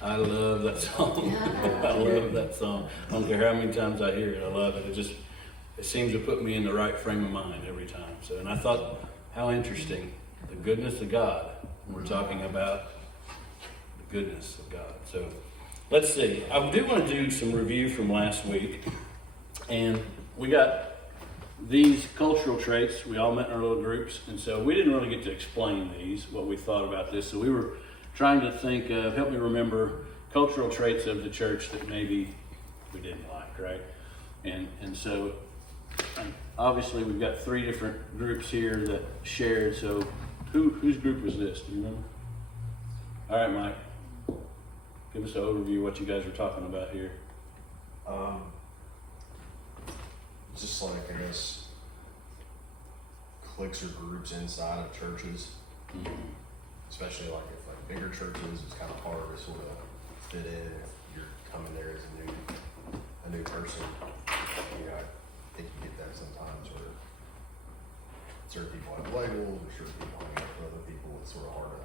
I love that song. I love that song. I don't care how many times I hear it. I love it. It seems to put me in the right frame of mind every time. So, and I thought, how interesting, the goodness of God. We're talking about the goodness of God. So, let's see. I do want to do some review from last week, and we got these cultural traits. We all met in our little groups, and so we didn't really get to explain these, what we thought about this. So we were trying to think of, help me remember cultural traits of the church that maybe we didn't like, right? And so obviously we've got 3 different groups here that shared. So whose group was this? Do you remember? All right, Mike, give us an overview of what you guys were talking about here. Just like, I guess, cliques or groups inside of churches, especially like if like bigger churches, it's kind of hard to sort of fit in if you're coming there as a new person. You know, I think you get that sometimes where certain people have labels or certain people hang out with other people. It's sort of hard to,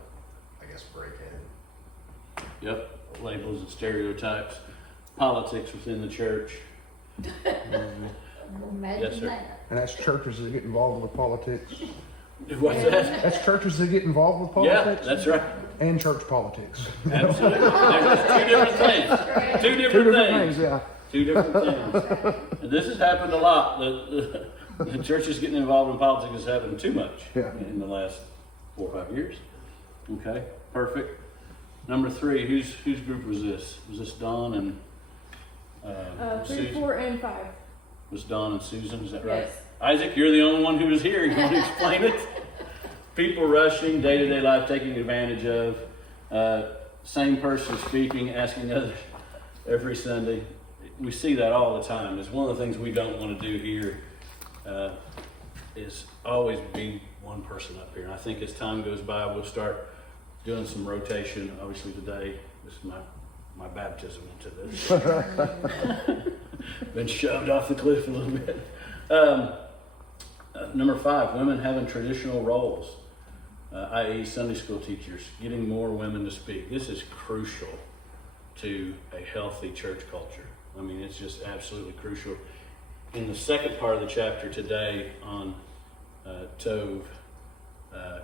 I guess, break in. Yep, labels and stereotypes, politics within the church. Yes, sir. And that's churches that get involved with politics. What's that? That's churches that get involved with politics. Yeah, that's right. And church politics. Absolutely. There's 2 different things. 2 different things. Yeah. 2 different things. And this has happened a lot. The churches getting involved in politics has happened too much in the last 4 or 5 years. Okay, perfect. Number 3, whose group was this? Was this Dawn and 3, Susan? 4, and 5. Was Dawn and Susan, is that right? Yes. Isaac, you're the only one who was here. You want to explain it? People rushing, day-to-day life taking advantage of, same person speaking, asking others every Sunday. We see that all the time. It's one of the things we don't want to do here, is always be one person up here. And I think as time goes by, we'll start doing some rotation. Obviously today, this is my baptism into this. Been shoved off the cliff a little bit. Number 5, women having traditional roles, i.e. Sunday school teachers, getting more women to speak. This is crucial to a healthy church culture. I mean, it's just absolutely crucial. In the second part of the chapter today on TOV,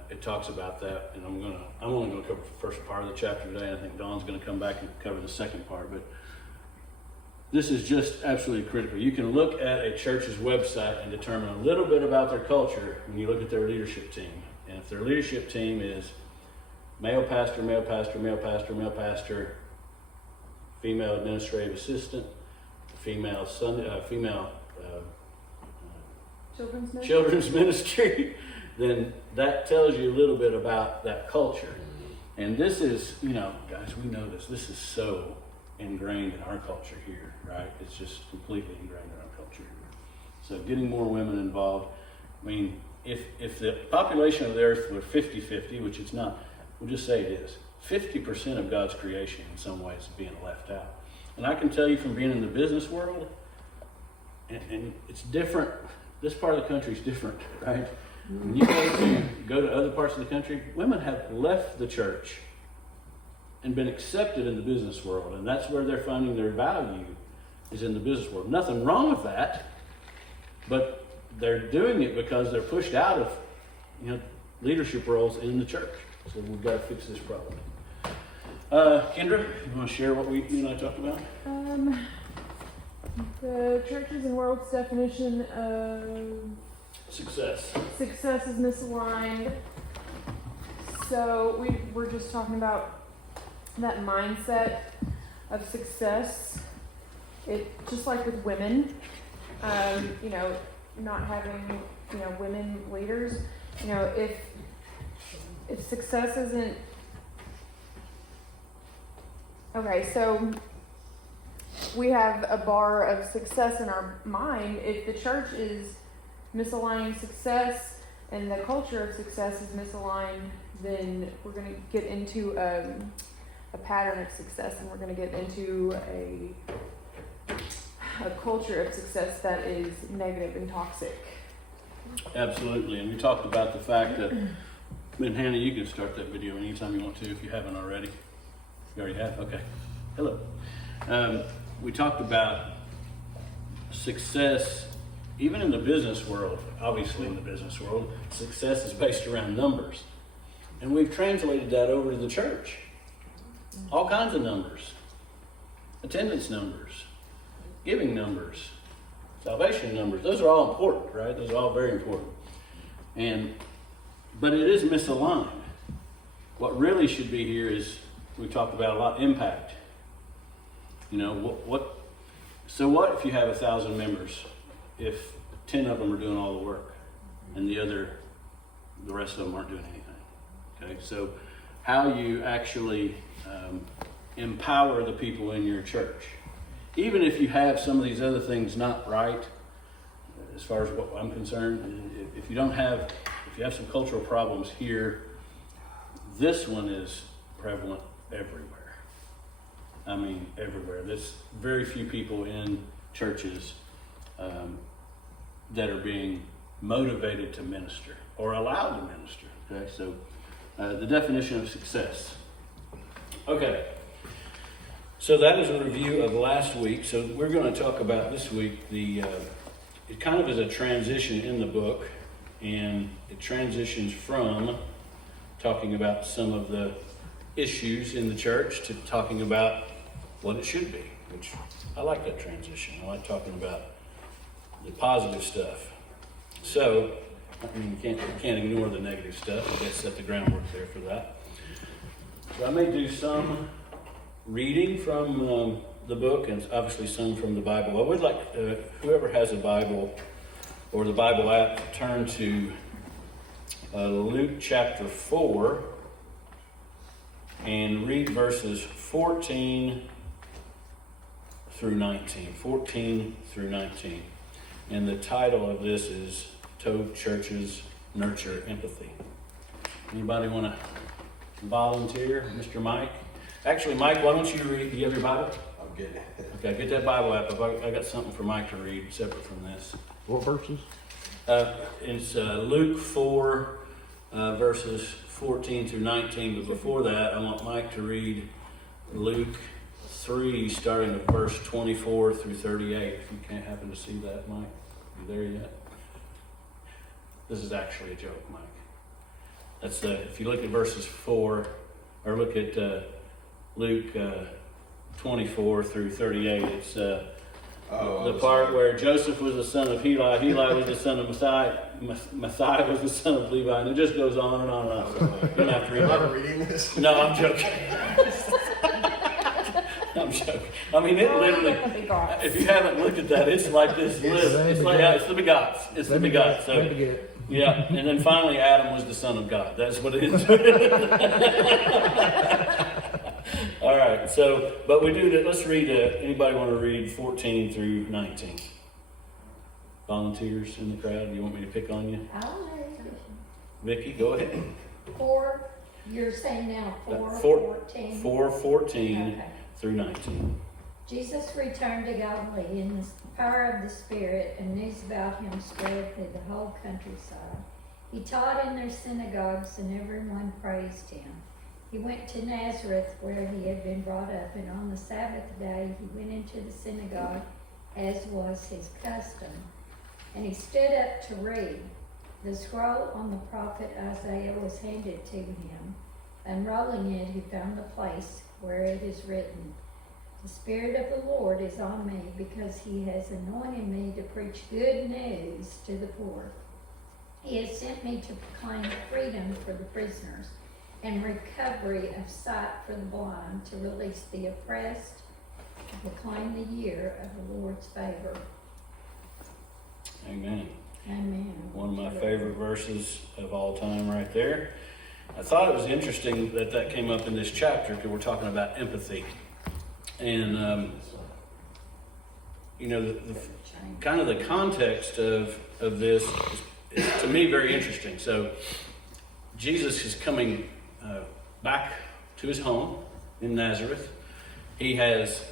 it talks about that, and I'm only going to cover the first part of the chapter today. I think Dawn's going to come back and cover the second part, but this is just absolutely critical. You can look at a church's website and determine a little bit about their culture when you look at their leadership team. And if their leadership team is male pastor, male pastor, male pastor, male pastor, female administrative assistant, female children's ministry, then that tells you a little bit about that culture. And this is, guys, we know this. This is so ingrained in our culture here, right? It's just completely ingrained in our culture here. So getting more women involved. I mean, if the population of the earth were 50-50, which it's not, we'll just say it is, 50% of God's creation in some ways is being left out. And I can tell you from being in the business world, and it's different, this part of the country is different, right? When you go to other parts of the country, women have left the church and been accepted in the business world, and that's where they're finding their value, is in the business world. Nothing wrong with that, but they're doing it because they're pushed out of leadership roles in the church. So we've got to fix this problem. Kendra, you want to share what you and I talked about? The church's and world's definition of Success is misaligned. So we were just talking about that mindset of success. It just like with women, not having women leaders. If success isn't okay, so we have a bar of success in our mind. If the church is misaligning success and the culture of success is misaligned, then we're going to get into a pattern of success, and we're going to get into a culture of success that is negative and toxic. Absolutely, and we talked about the fact that, and Hannah, you can start that video anytime you want to if you haven't already. You already have? Okay. Hello. We talked about success, even in the business world. Obviously in the business world, success is based around numbers. And we've translated that over to the church. All kinds of numbers. Attendance numbers, giving numbers, salvation numbers. Those are all important, right? Those are all very important. But it is misaligned. What really should be here is, we talked about a lot, impact. You know, so what if you have 1,000 members, if 10 of them are doing all the work and the rest of them aren't doing anything? Okay, so how you actually empower the people in your church. Even if you have some of these other things not right, as far as what I'm concerned, if you have some cultural problems here, this one is prevalent everywhere. I mean, everywhere. There's very few people in churches that are being motivated to minister or allowed to minister. Okay, so the definition of success. Okay, so that is a review of last week. So we're going to talk about this week. It kind of is a transition in the book, and it transitions from talking about some of the issues in the church to talking about what it should be, which I like that transition. I like talking about the positive stuff. So, I mean, you can't ignore the negative stuff. I guess set the groundwork there for that. So I may do some reading from the book, and obviously some from the Bible. I would like whoever has a Bible or the Bible app, turn to Luke chapter 4 and read verses 14 through 19. 14 through 19. And the title of this is TOV Churches Nurture Empathy. Anybody want to volunteer? Mr. Mike? Actually, Mike, why don't you read? Do you have your Bible? I'm getting it. Okay, get that Bible app. I got something for Mike to read separate from this. What verses? It's Luke 4, verses 14 through 19. But before that, I want Mike to read Luke 3, starting at verse 24 through 38. If you can't happen to see that, Mike. You there yet? This is actually a joke, Mike. That's if you look at verses 4, or look at Luke 24 through 38, it's the part where Joseph was the son of Heli, Heli was the son of Messiah, Messiah was the son of Levi, and it just goes on and on and on. So you don't have to read Am I that. reading this? No, I'm joking. I'm joking. I mean, it literally, if you haven't looked at that, it's like this list. It's like, it's the begots. It's the begots. So, yeah, and then finally Adam was the son of God. That's what it is. All right, so, but we do that. Let's read, anybody want to read 14 through 19? Volunteers in the crowd, you want me to pick on you? I'll read. Vicky, go ahead. 4, you're saying now 4, 14? 4:14 Okay. through 19. Jesus returned to Galilee in the power of the Spirit, and news about him spread through the whole countryside. He taught in their synagogues, and everyone praised him. He went to Nazareth, where he had been brought up, and on the Sabbath day he went into the synagogue, as was his custom. And he stood up to read. The scroll on the prophet Isaiah was handed to him. Unrolling it, he found the place where it is written, "The Spirit of the Lord is on me, because he has anointed me to preach good news to the poor. He has sent me to proclaim freedom for the prisoners, and recovery of sight for the blind, to release the oppressed, to proclaim the year of the Lord's favor." Amen. Amen. One of my favorite verses of all time right there. I thought it was interesting that came up in this chapter, because we're talking about empathy. And, the kind of the context of this is, to me, very interesting. So Jesus is coming back to his home in Nazareth. He has,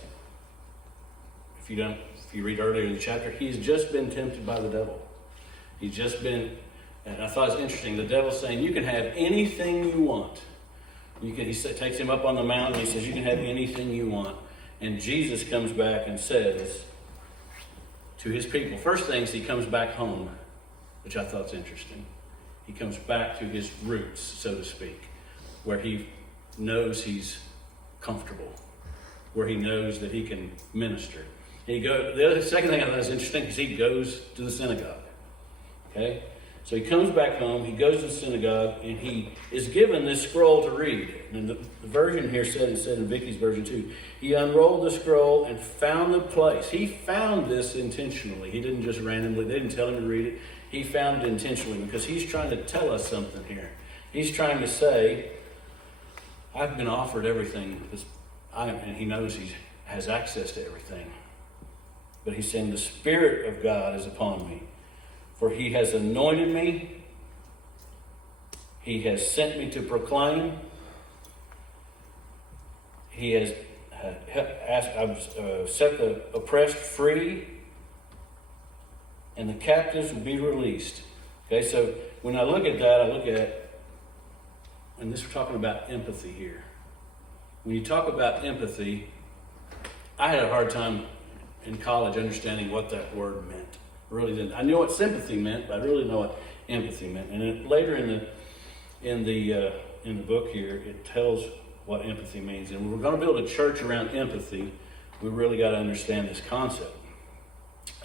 if you read earlier in the chapter, he's just been tempted by the devil. He's just been, and I thought it was interesting, the devil's saying, you can have anything you want. Takes him up on the mountain. He says, you can have anything you want. And Jesus comes back and says to his people, first things, he comes back home, which I thought is interesting. He comes back to his roots, so to speak, where he knows he's comfortable, where he knows that he can minister. And the second thing I thought was interesting is he goes to the synagogue. Okay? So he comes back home, he goes to the synagogue, and he is given this scroll to read. And the version here said in Vicky's version too, he unrolled the scroll and found the place. He found this intentionally. He didn't just randomly, they didn't tell him to read it. He found it intentionally because he's trying to tell us something here. He's trying to say, I've been offered everything, and he knows he has access to everything. But he's saying, the Spirit of God is upon me. For he has anointed me, he has sent me to proclaim, he has set the oppressed free, and the captives will be released. Okay, so when I look at that, and this we're talking about empathy here. When you talk about empathy, I had a hard time in college understanding what that word meant. Really didn't. I knew what sympathy meant, but I really know what empathy meant. And then later in the book here, it tells what empathy means. And we're going to build a church around empathy. We really got to understand this concept.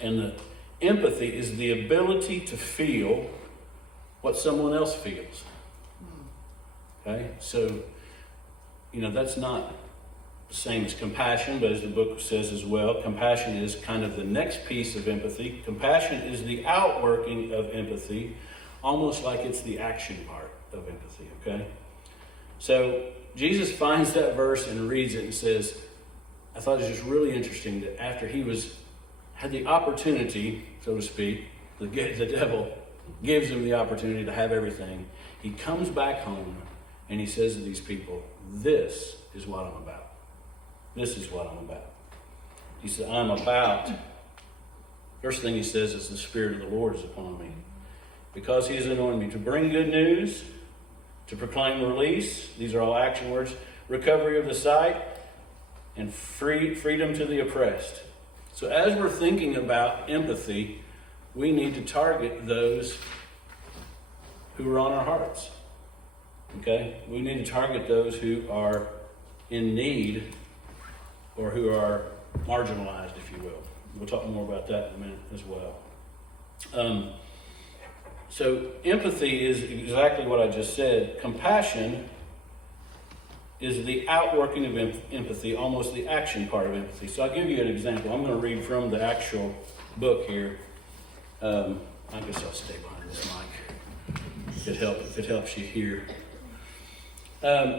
And the empathy is the ability to feel what someone else feels. Okay, so that's not the same as compassion, but as the book says as well, compassion is kind of the next piece of empathy. Compassion is the outworking of empathy, almost like it's the action part of empathy, okay? So Jesus finds that verse and reads it and says, I thought it was just really interesting that after he had the opportunity, so to speak, the devil gives him the opportunity to have everything. He comes back home and he says to these people, this is what I'm about. This is what I'm about. He said, first thing he says is the Spirit of the Lord is upon me. Because he has anointed me to bring good news, to proclaim release, these are all action words, recovery of the sight, and freedom to the oppressed. So as we're thinking about empathy, we need to target those who are on our hearts. Okay? We need to target those who are in need or who are marginalized, if you will. We'll talk more about that in a minute as well. So empathy is exactly what I just said. Compassion is the outworking of empathy, almost the action part of empathy. So I'll give you an example. I'm going to read from the actual book here. I guess I'll stay behind this mic if it helps you hear.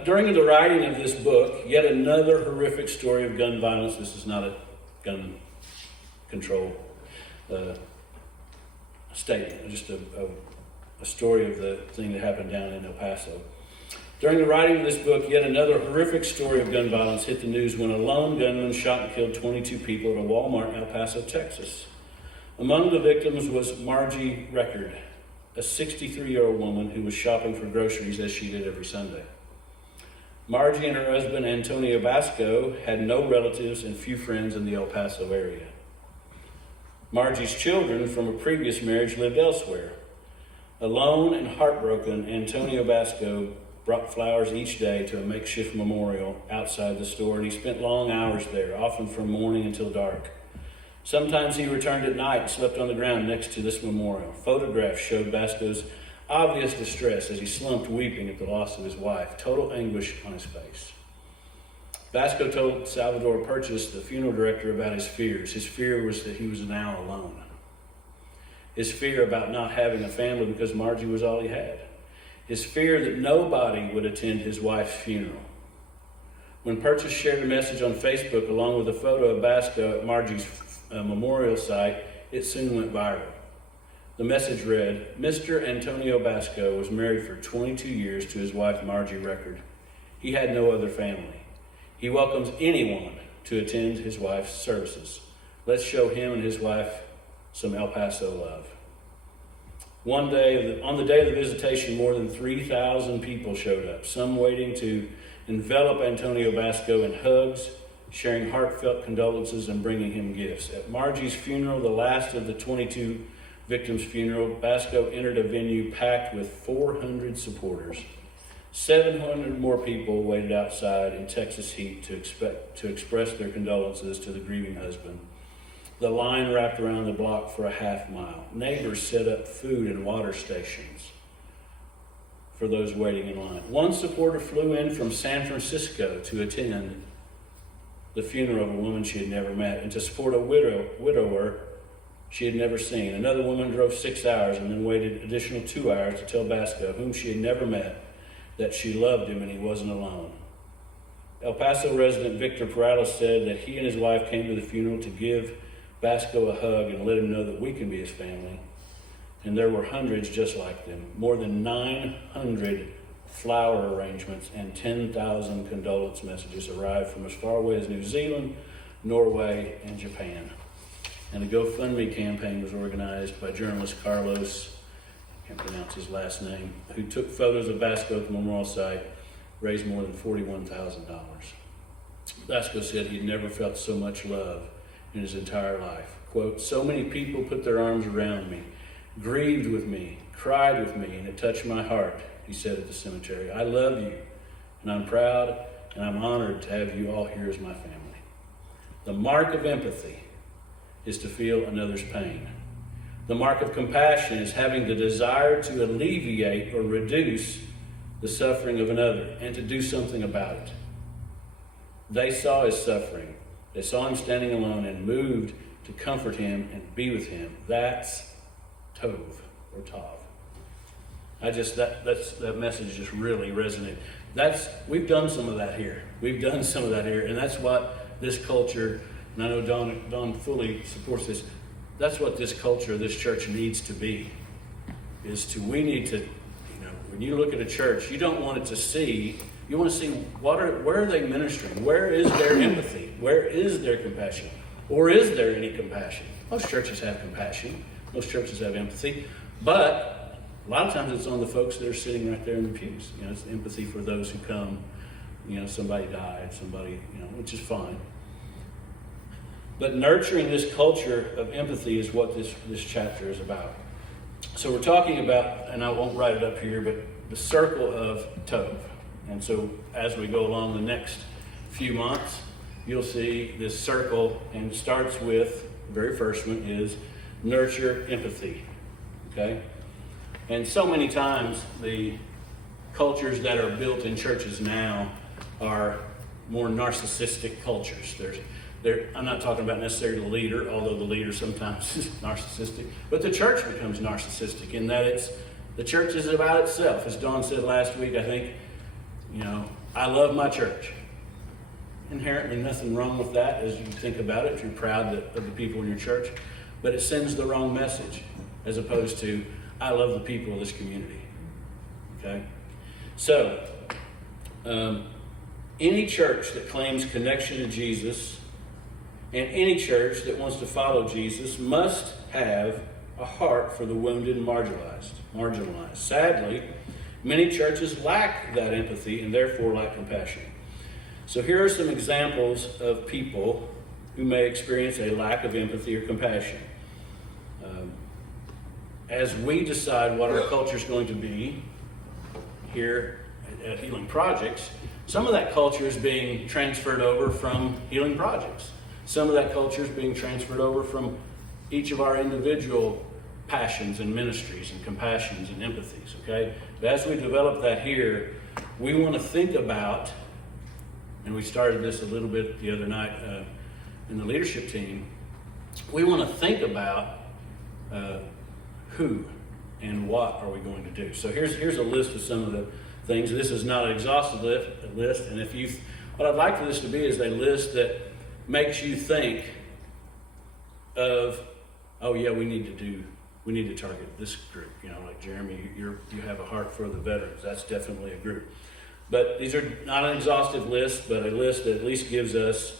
During the writing of this book, yet another horrific story of gun violence. This is not a gun control statement, just a story of the thing that happened down in El Paso. During the writing of this book, yet another horrific story of gun violence hit the news when a lone gunman shot and killed 22 people at a Walmart in El Paso, Texas. Among the victims was Margie Record, a 63-year-old woman who was shopping for groceries as she did every Sunday. Margie and her husband, Antonio Basco, had no relatives and few friends in the El Paso area. Margie's children from a previous marriage lived elsewhere. Alone and heartbroken, Antonio Basco brought flowers each day to a makeshift memorial outside the store, and he spent long hours there, often from morning until dark. Sometimes he returned at night and slept on the ground next to this memorial. Photographs showed Basco's obvious distress as he slumped weeping at the loss of his wife, total anguish on his face. Basco told Salvador Purchase, the funeral director, about his fears. His fear was that he was now alone. His fear about not having a family because Margie was all he had. His fear that nobody would attend his wife's funeral. When Purchase shared a message on Facebook along with a photo of Basco at Margie's memorial site, it soon went viral. The message read, Mr. Antonio Basco was married for 22 years to his wife Margie Record. He had no other family. He welcomes anyone to attend his wife's services. Let's show him and his wife some El Paso love. On the day of the visitation, more than 3,000 people showed up, some waiting to envelop Antonio Basco in hugs, sharing heartfelt condolences and bringing him gifts. At Margie's funeral, the last of the 22 victims' funeral, Basco entered a venue packed with 400 supporters. 700 more people waited outside in Texas heat to express their condolences to the grieving husband. The line wrapped around the block for a half mile. Neighbors set up food and water stations for those waiting in line. One supporter flew in from San Francisco to attend the funeral of a woman she had never met and to support a widower she had never seen. Another woman drove 6 hours and then waited additional 2 hours to tell Basco, whom she had never met, that she loved him and he wasn't alone. El Paso resident Victor Perales said that he and his wife came to the funeral to give Basco a hug and let him know that we can be his family. And there were hundreds just like them. More than 900 flower arrangements and 10,000 condolence messages arrived from as far away as New Zealand, Norway, and Japan. And a GoFundMe campaign was organized by journalist Carlos, I can't pronounce his last name, who took photos of Basco at the memorial site, raised more than $41,000. Basco said he'd never felt so much love in his entire life. Quote, so many people put their arms around me, grieved with me, cried with me, and it touched my heart, he said at the cemetery. I love you, and I'm proud, and I'm honored to have you all here as my family. The mark of empathy is to feel another's pain. The mark of compassion is having the desire to alleviate or reduce the suffering of another and to do something about it. They saw his suffering. They saw him standing alone and moved to comfort him and be with him. That's TOV or TOV. That message just really resonated. We've done some of that here. And that's what this culture, and I know Don fully supports this, that's what this culture, this church needs to be. We need to, when you look at a church, you don't want it to see, you want to see where are they ministering? Where is their empathy? Where is their compassion? Or is there any compassion? Most churches have compassion. Most churches have empathy. But a lot of times it's on the folks that are sitting right there in the pews. It's empathy for those who come. Somebody died, which is fine. But nurturing this culture of empathy is what this chapter is about. So we're talking about, and I won't write it up here, but the circle of TOV. And so as we go along the next few months, you'll see this circle, and it starts with, the very first one is nurture empathy, okay? And so many times the cultures that are built in churches now are more narcissistic cultures. I'm not talking about necessarily the leader, although the leader sometimes is narcissistic, but the church becomes narcissistic in that the church is about itself. As Dawn said last week, I think, I love my church. Inherently nothing wrong with that as you think about it, if you're proud of the people in your church, but it sends the wrong message as opposed to, I love the people of this community, okay? So, any church that claims connection to Jesus and any church that wants to follow Jesus must have a heart for the wounded and marginalized. Sadly, many churches lack that empathy and therefore lack compassion. So here are some examples of people who may experience a lack of empathy or compassion. As we decide what our culture is going to be here at Healing Projects, some of that culture is being transferred over from Healing Projects. Some of that culture is being transferred over from each of our individual passions and ministries and compassions and empathies, okay? But as we develop that here, we want to think about, and we started this a little bit the other night in the leadership team, we want to think about who and what are we going to do. So here's a list of some of the things. This is not an exhaustive list, and what I'd like for this to be is a list that makes you think of, oh yeah, we need to target this group. Like Jeremy, you have a heart for the veterans. That's definitely a group. But these are not an exhaustive list, but a list that at least gives us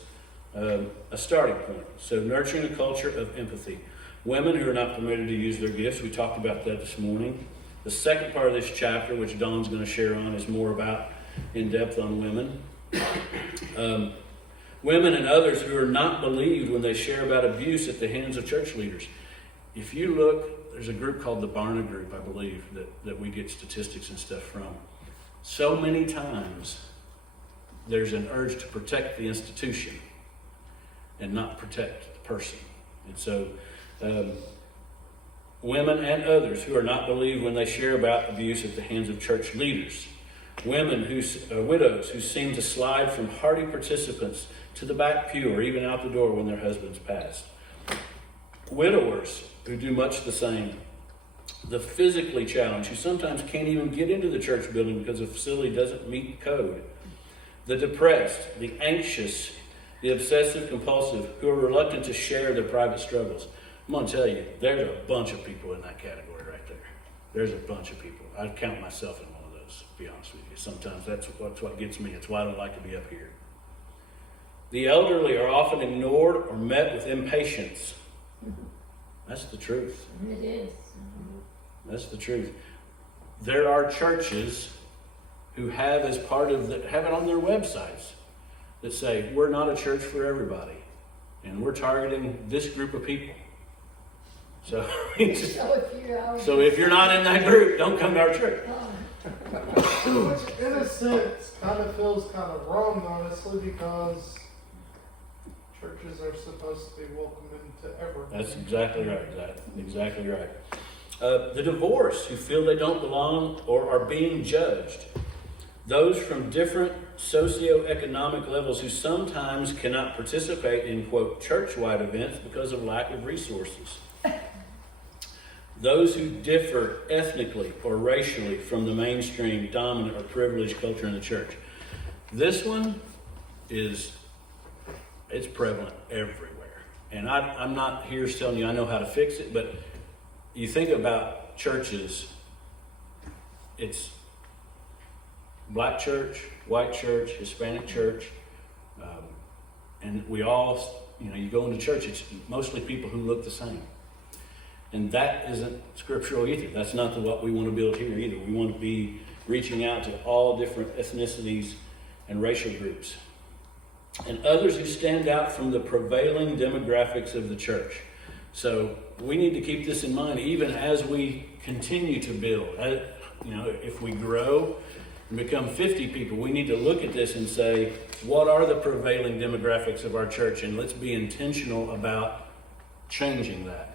a starting point. So nurturing a culture of empathy. Women who are not permitted to use their gifts. We talked about that this morning. The second part of this chapter, which Dawn's going to share on, is more about in depth on women. Women and others who are not believed when they share about abuse at the hands of church leaders. If you look, there's a group called the Barna Group, I believe, that we get statistics and stuff from. So many times there's an urge to protect the institution and not protect the person. And so women and others who are not believed when they share about abuse at the hands of church leaders. Women widows who seem to slide from hardy participants to the back pew or even out the door when their husbands pass. Widowers who do much the same. The physically challenged who sometimes can't even get into the church building because the facility doesn't meet code. The depressed, the anxious, the obsessive compulsive who are reluctant to share their private struggles. I'm going to tell you, there's a bunch of people in that category right there. There's a bunch of people. I'd count myself in one of those, to be honest with you. Sometimes that's what gets me. It's why I don't like to be up here. The elderly are often ignored or met with impatience. That's the truth. It is. That's the truth. There are churches who have as part of have it on their websites that say, we're not a church for everybody. And we're targeting this group of people. So if you're not in that group, don't come to our church. Which, in a sense, kind of feels kind of wrong, honestly, because churches are supposed to be welcoming to everyone. That's exactly right, Zach. Exactly right. The divorced who feel they don't belong or are being judged. Those from different socioeconomic levels who sometimes cannot participate in, quote, church-wide events because of lack of resources. Those who differ ethnically or racially from the mainstream dominant or privileged culture in the church. This one it's prevalent everywhere. And I'm not here telling you I know how to fix it, but you think about churches, it's black church, white church, Hispanic church, and we all, you go into church, it's mostly people who look the same. And that isn't scriptural either. That's not what we want to build here either. We want to be reaching out to all different ethnicities and racial groups. And others who stand out from the prevailing demographics of the church. So we need to keep this in mind even as we continue to build. If we grow and become 50 people, we need to look at this and say, what are the prevailing demographics of our church? And let's be intentional about changing that.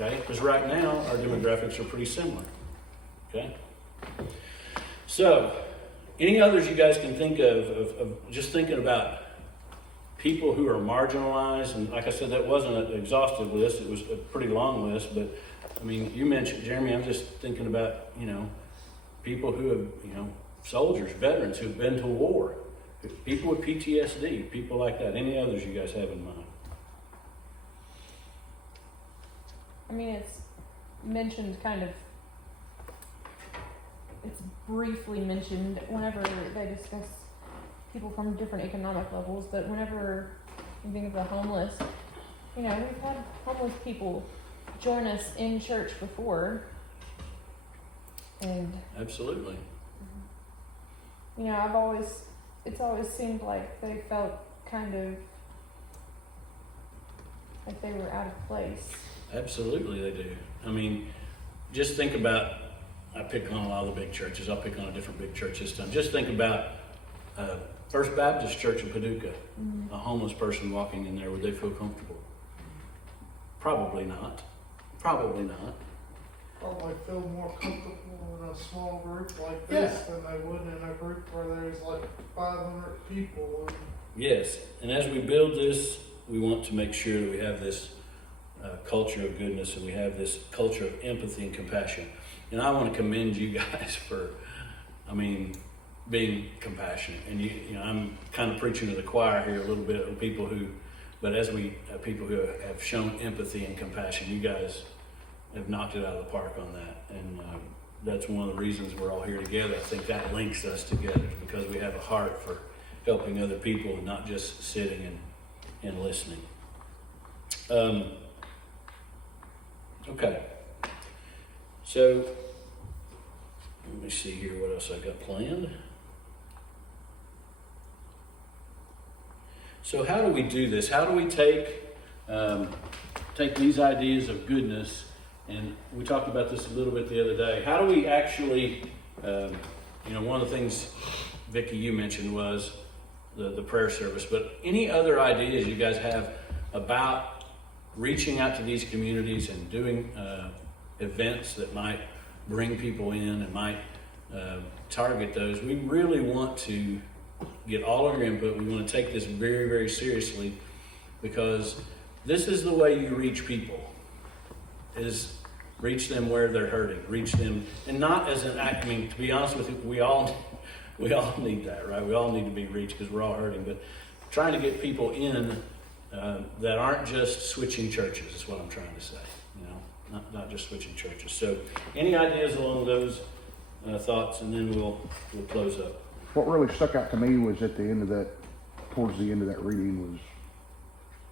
Okay? Because right now, our demographics are pretty similar. Okay? So, any others you guys can think of just thinking about people who are marginalized? And like I said, that wasn't an exhaustive list. It was a pretty long list. But, you mentioned, Jeremy, I'm just thinking about, people who have, soldiers, veterans who've been to war, people with PTSD, people like that. Any others you guys have in mind? It's mentioned it's briefly mentioned whenever they discuss people from different economic levels, but whenever you think of the homeless, we've had homeless people join us in church before. And absolutely. It's always seemed like they felt kind of like they were out of place. Absolutely they do. Just think about, I pick on a lot of the big churches. I'll pick on a different big church this time. Just think about First Baptist Church in Paducah. Mm-hmm. A homeless person walking in there, would they feel comfortable? Probably not. Probably not. Probably feel more comfortable in a small group like this than they would in a group where there's like 500 people. Yes, and as we build this, we want to make sure that we have this culture of goodness and we have this culture of empathy and compassion. And I want to commend you guys for, being compassionate. And I'm kind of preaching to the choir here a little bit of people who have shown empathy and compassion. You guys have knocked it out of the park on that. And that's one of the reasons we're all here together. I think that links us together because we have a heart for helping other people and not just sitting and listening. Okay. So, let me see here what else I got planned. So how do we do this? How do we take these ideas of goodness, and we talked about this a little bit the other day. How do we actually, one of the things, Vicki, you mentioned was the prayer service, but any other ideas you guys have about reaching out to these communities and doing events that might bring people in and might target those? We really want to get all of your input. We want to take this very, very seriously, because this is the way you reach people, is reach them where they're hurting, reach them, and not as an act. I mean, to be honest with you, we all need that, right? We all need to be reached because we're all hurting, but trying to get people in that aren't just switching churches is what I'm trying to say, not just switching churches. So any ideas along those thoughts, and then we'll close up. What really stuck out to me was at the end of that, towards the end of that reading was,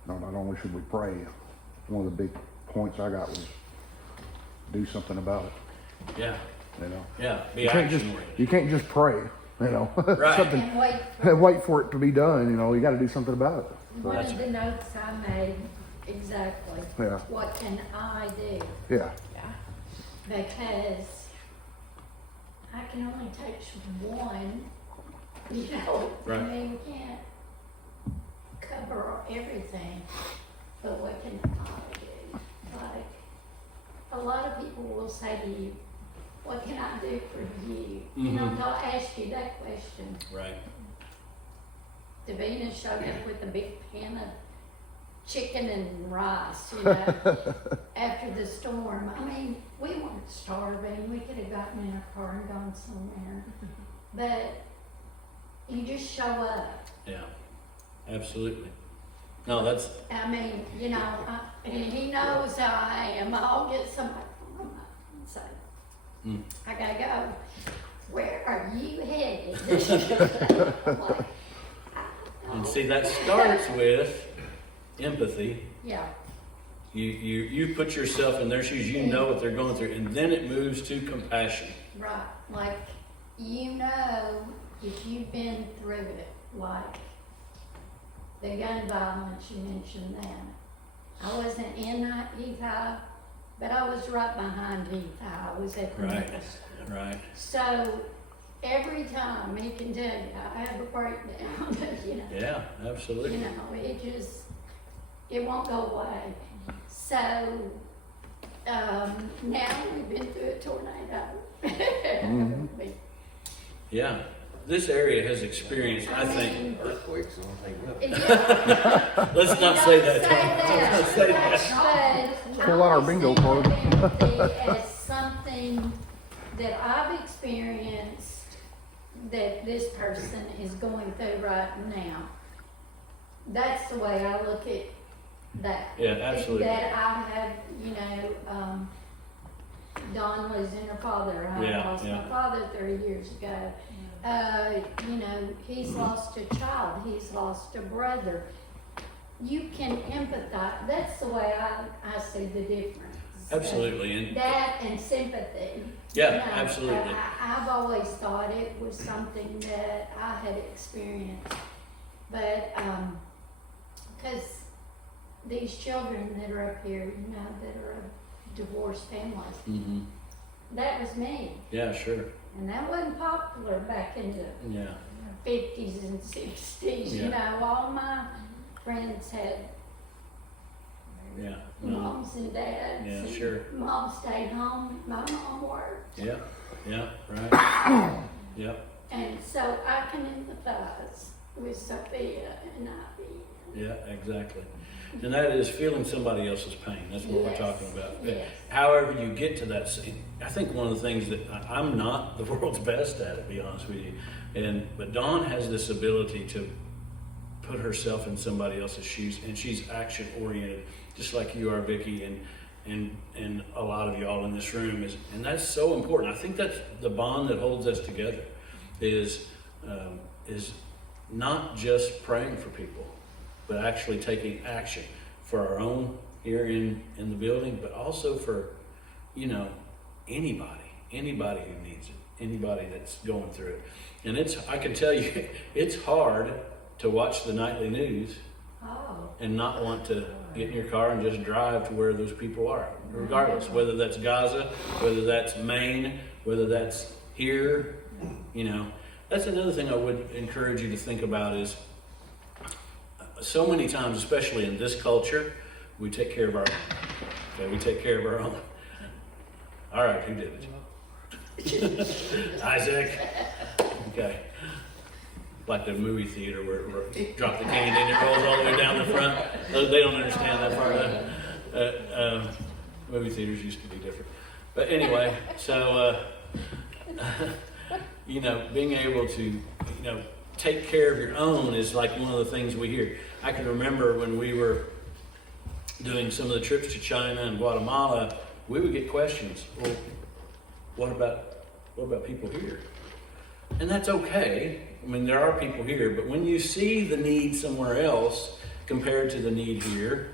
not only should we pray, one of the big points I got was do something about it. Yeah. Yeah. Be You can't just pray, Right. something, And wait, and wait for it to be done. You got to do something about it. So, one of the notes I made, exactly, yeah, what can I do? yeah, Because I can only touch one, Right. I mean, we can't cover everything, but what can I do? Like, a lot of people will say to you, what can I do for you? Mhm. They'll ask you that question. Right. Davina showed up with a big pan of chicken and rice, after the storm. I mean, we weren't starving. We could have gotten in a car and gone somewhere. But you just show up. Yeah. Absolutely. No, that's I mean, and he knows how I am. I'll get somebody from him and say, I gotta go. Where are you headed? I'm like, and see, that starts with empathy. yeah. You put yourself in their shoes, you know what they're going through, and then it moves to compassion. Right, like, if you've been through it, like the gun violence, you mentioned that. I wasn't in youth high, but I was right behind youth high. I was at the Right. middle school. Right. So every time he can tell you, I have a breakdown, Yeah, absolutely. it won't go away. So, now we've been through a tornado. Yeah. This area has experienced, I think, mean, Earthquakes, I don't think. yeah, let's not say that. Let's Say that. But Pull out our bingo card. as something that I've experienced that this person is going through right now. That's the way I look at that. Yeah, absolutely. That I have, Dawn losing her father. I Yeah, lost yeah. my father 30 years ago. He's lost a child. He's lost a brother. You can empathize. That's the way I see the difference. Absolutely. And That and sympathy. yeah, absolutely. I've always thought it was something that I had experienced. But, because these children that are up here, that are divorced families, Mm-hmm. that was me. Yeah, sure. And that wasn't popular back in the Yeah. 50s and 60s. Yeah. All my friends had Yeah. No. moms and dads. Yeah, and sure. Mom stayed home. My mom worked. Yeah. Yeah. Right. Yep. And so I can empathize with Sophia and Ivy. Yeah, exactly. And that is feeling somebody else's pain. That's what Yes. we're talking about. Yes. However you get to that scene, I think one of the things that I'm not the world's best at, to be honest with you, but Dawn has this ability to put herself in somebody else's shoes, and she's action oriented, just like you are, Vicki, and a lot of y'all in this room and that's so important. I think that's the bond that holds us together, is not just praying for people, but actually taking action for our own, here in the building, but also for, you know, anybody who needs it, anybody that's going through it. And I can tell you, it's hard to watch the nightly news Oh. and not want to get in your car and just drive to where those people are, regardless, whether that's Gaza, whether that's Maine, whether that's here, you know. That's another thing I would encourage you to think about is so many times, especially in this culture, we take care of our own. Okay, we take care of our own. All right, who did it? Isaac. Okay. Like the movie theater where drop the candy and it rolls all the way down the front. They don't understand that part. Movie theaters used to be different. But anyway, so, you know, being able to, you know, take care of your own is like one of the things we hear. I can remember when we were doing some of the trips to China and Guatemala, we would get questions. Well, what about people here? And that's okay. I mean, there are people here, but when you see the need somewhere else compared to the need here,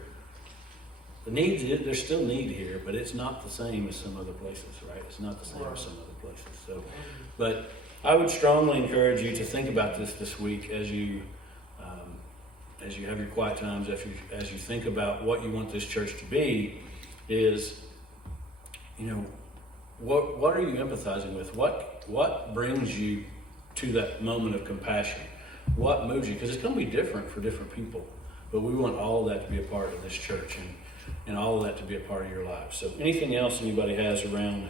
there's still need here, but it's not the same as some other places, right? It's not the same as some other places. So, but I would strongly encourage you to think about this week as you have your quiet times, as you think about what you want this church to be, is, you know, what are you empathizing with? What brings you to that moment of compassion? What moves you? Because it's going to be different for different people, but we want all of that to be a part of this church and all of that to be a part of your life. So anything else anybody has around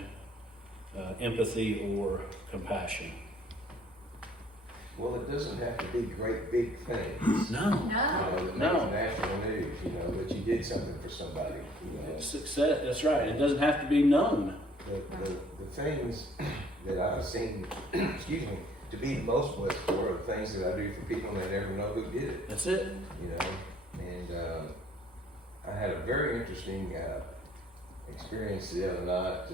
empathy or compassion? Well, it doesn't have to be great big things. No. You know, that No. makes national news, you know, that you did something for somebody, you know. Success, that's right. It doesn't have to be known. The things that I've seen, excuse me, to be the most blessed for are the things that I do for people and they never know who did it, That's it. you know. And I had a very interesting experience the other night.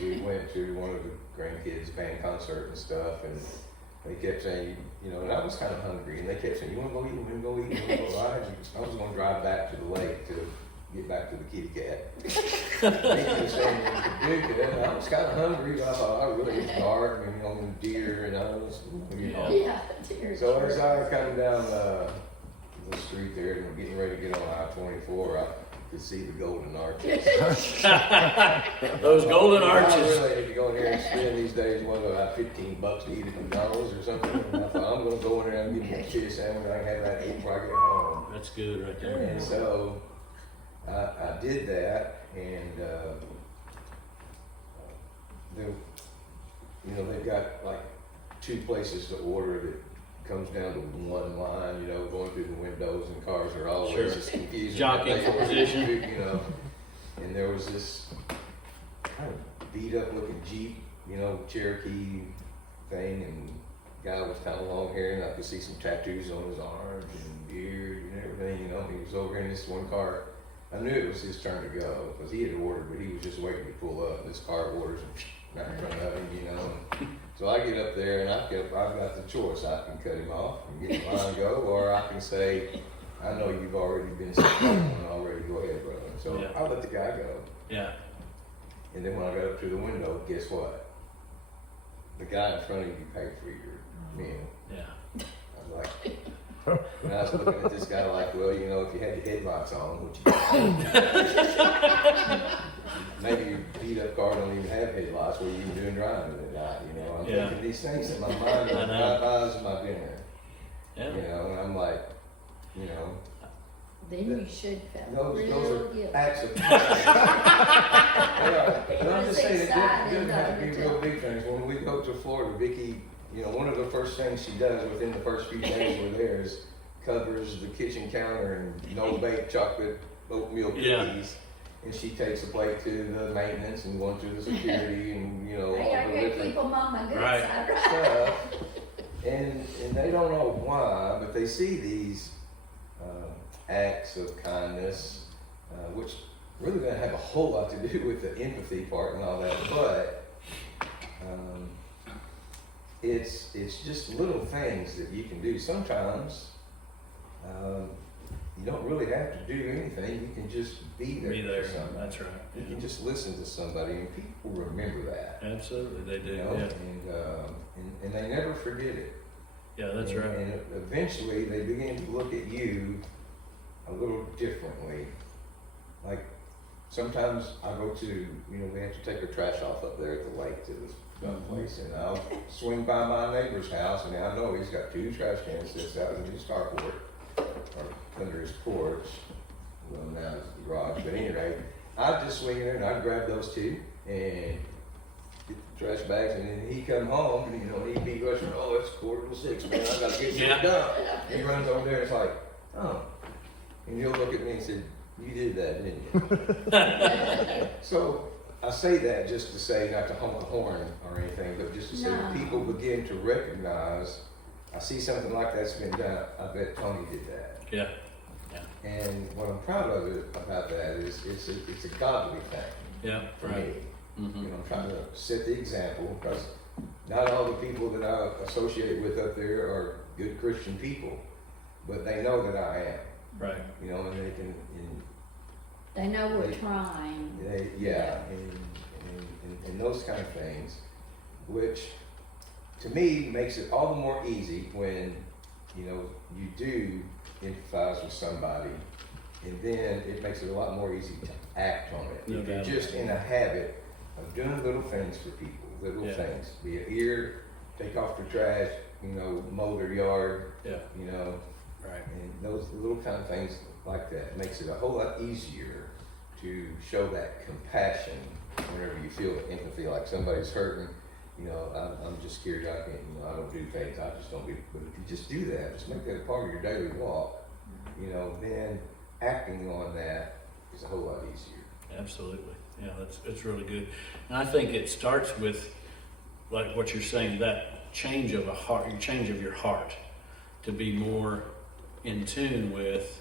We went to one of the grandkids' band concert and stuff, and they kept saying, you know, and I was kind of hungry, and they kept saying, you want to go eat? You want to go eat? You want to go ride? I was going to drive back to the lake to get back to the kitty cat. They kept saying you could do that, and I was kind of hungry, but I thought, I really, it's dark, and, you know, deer, and I was, you know. Yeah, dear. So as I come down the street there and getting ready to get on I-24, I could see the golden arches. Those golden I arches. really need to go in there and spend these days, what, about $15 to eat at McDonald's or something. And I thought, I'm going to go in there and get me a cheese sandwich. I can have that eat before I get home. That's good right there. And so I did that, and you know, they've got like 2 places to order that comes down to one line, you know, going through the windows, and cars are always Sure. just confusing. Jockeying for position. You know, and there was this kind of beat up looking Jeep, you know, Cherokee thing, and guy with kind of long hair, and I could see some tattoos on his arms and beard and everything, you know. He was over in this one car. I knew it was his turn to go because he had ordered, but he was just waiting to pull up. This car orders and right in front of him, you know. And so I get up there, and I've got the choice. I can cut him off and get the line go, or I can say, I know you've already been set on already. Go ahead, brother. So Yeah. I let the guy go. Yeah. And then when I got up to the window, guess what? The guy in front of you paid for your meal. Yeah. I was like, and I was looking at this guy like, well, you know, if you had your headlights on, what you maybe your beat up car don't even have headlights. What are you even doing driving at night? You know, I'm Yeah. thinking these things in my mind I are know. 5 eyes of my dinner. Yeah. You know, and I'm like, you know, Then you should feel those real are guilty. acts of kindness. Yeah, but I'm just saying it doesn't have to be real big things. When we go to Florida, Vicky, you know, one of the first things she does within the first few days we're there is covers the kitchen counter in no-bake chocolate oatmeal cookies. Yeah. And she takes a plate to the maintenance and one to the security and, you know, Hey, I all the gotta different keep them on my good Right. side, right? stuff. And they don't know why, but they see these acts of kindness, which really don't have a whole lot to do with the empathy part and all that, but it's just little things that you can do. Sometimes you don't really have to do anything. You can just be there. Be there. For somebody. That's right. You Yeah. can just listen to somebody, and people remember that. Absolutely, they do. You know? Yeah. And they never forget it. Yeah, that's and, right. And eventually, they begin to look at you a little differently. Like sometimes I go to, you know, we have to take our trash off up there at the lake to this place, and I'll swing by my neighbor's house, and I know he's got 2 trash cans sits out in his carport or under his porch. Well, now it's the garage, but anyway, I'd just swing in there and I'd grab those 2 and get the trash bags, and then he'd come home, and you know, he'd be rushing, oh, it's 5:45, man, I gotta get Yeah. shit done. He runs over there, and it's like, oh, and he'll look at me and say, you did that, didn't you? So I say that just to say, not to honk the horn or anything, but just to say that No. people begin to recognize, I see something like that's been done, I bet Tony did that. Yeah. And what I'm proud of it about that is it's a godly thing Yeah. for Right. me. Mm-hmm. You know, I'm trying to set the example, because not all the people that I associate with up there are good Christian people, but they know that I am. Right. You know, and they can, They know we're trying. and those kind of things, which to me makes it all the more easy when, you know, you do empathize with somebody, and then it makes it a lot more easy to act on it. No If you're doubt. just in a habit of doing little things for people, little Yeah. things, be it here, take off the trash, you know, mow their yard, Yeah. you know, Right. and those little kind of things like that makes it a whole lot easier to show that compassion whenever you feel empathy, like somebody's hurting. You know, I'm just scared. I can't. You know, I don't do things. I just don't do. But if you just do that, just make that a part of your daily walk. You know, then acting on that is a whole lot easier. Absolutely. Yeah, that's really good. And I think it starts with, like what you're saying, that change of a heart, change of your heart, to be more in tune with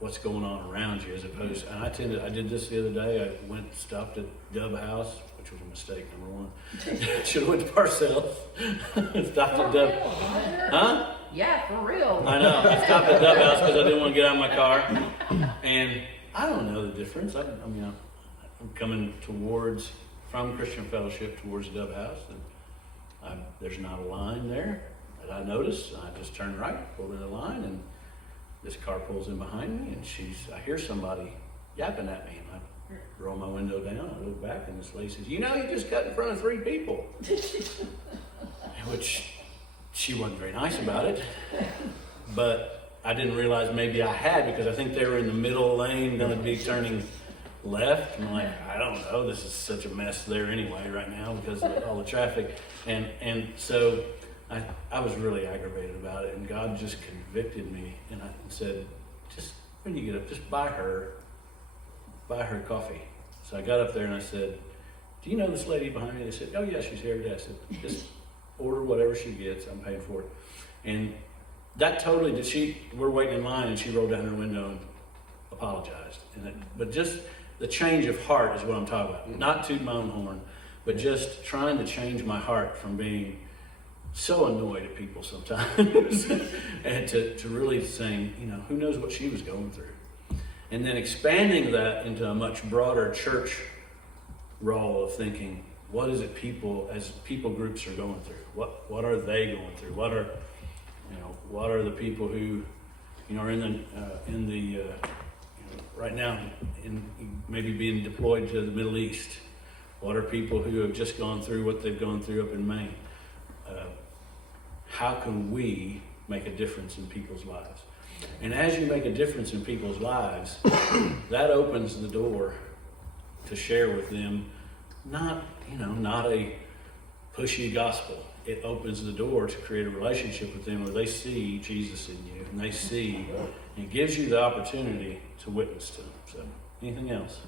what's going on around you, as opposed. And I did this the other day. I stopped at Dub House, which was a mistake, number one. Should have went to Parcells. Stopped at Dub. Huh? Yeah, for real. I know. I stopped at Dub House because I didn't want to get out of my car, and I don't know the difference. I mean, I'm coming from Christian Fellowship towards Dub House, and there's not a line there that I noticed. I just turned right, pulled in the line, and this car pulls in behind me, and I hear somebody yapping at me, and I roll my window down. I look back, and this lady says, "You know, you just got in front of 3 people," which she wasn't very nice about it, but I didn't realize maybe I had, because I think they were in the middle lane, going to be turning left. And I'm like, I don't know, this is such a mess there anyway right now because of all the traffic. And so I was really aggravated about it, and God just convicted me, and I said, just when you get up, just buy her coffee. So I got up there and I said, do you know this lady behind me? They said, oh yeah, she's here today. I said, just order whatever she gets, I'm paying for it. And that totally we're waiting in line, and she rolled down her window and apologized. But just the change of heart is what I'm talking about. Not toot my own horn, but just trying to change my heart from being so annoyed at people sometimes and to really saying, you know, who knows what she was going through. And then expanding that into a much broader church role of thinking, what is it people groups are going through? What are they going through? What are the people who, you know, are in the right now maybe being deployed to the Middle East? What are people who have just gone through what they've gone through up in Maine? How can we make a difference in people's lives? And as you make a difference in people's lives, that opens the door to share with them, not a pushy gospel. It opens the door to create a relationship with them where they see Jesus in you, and it gives you the opportunity to witness to them. So, anything else?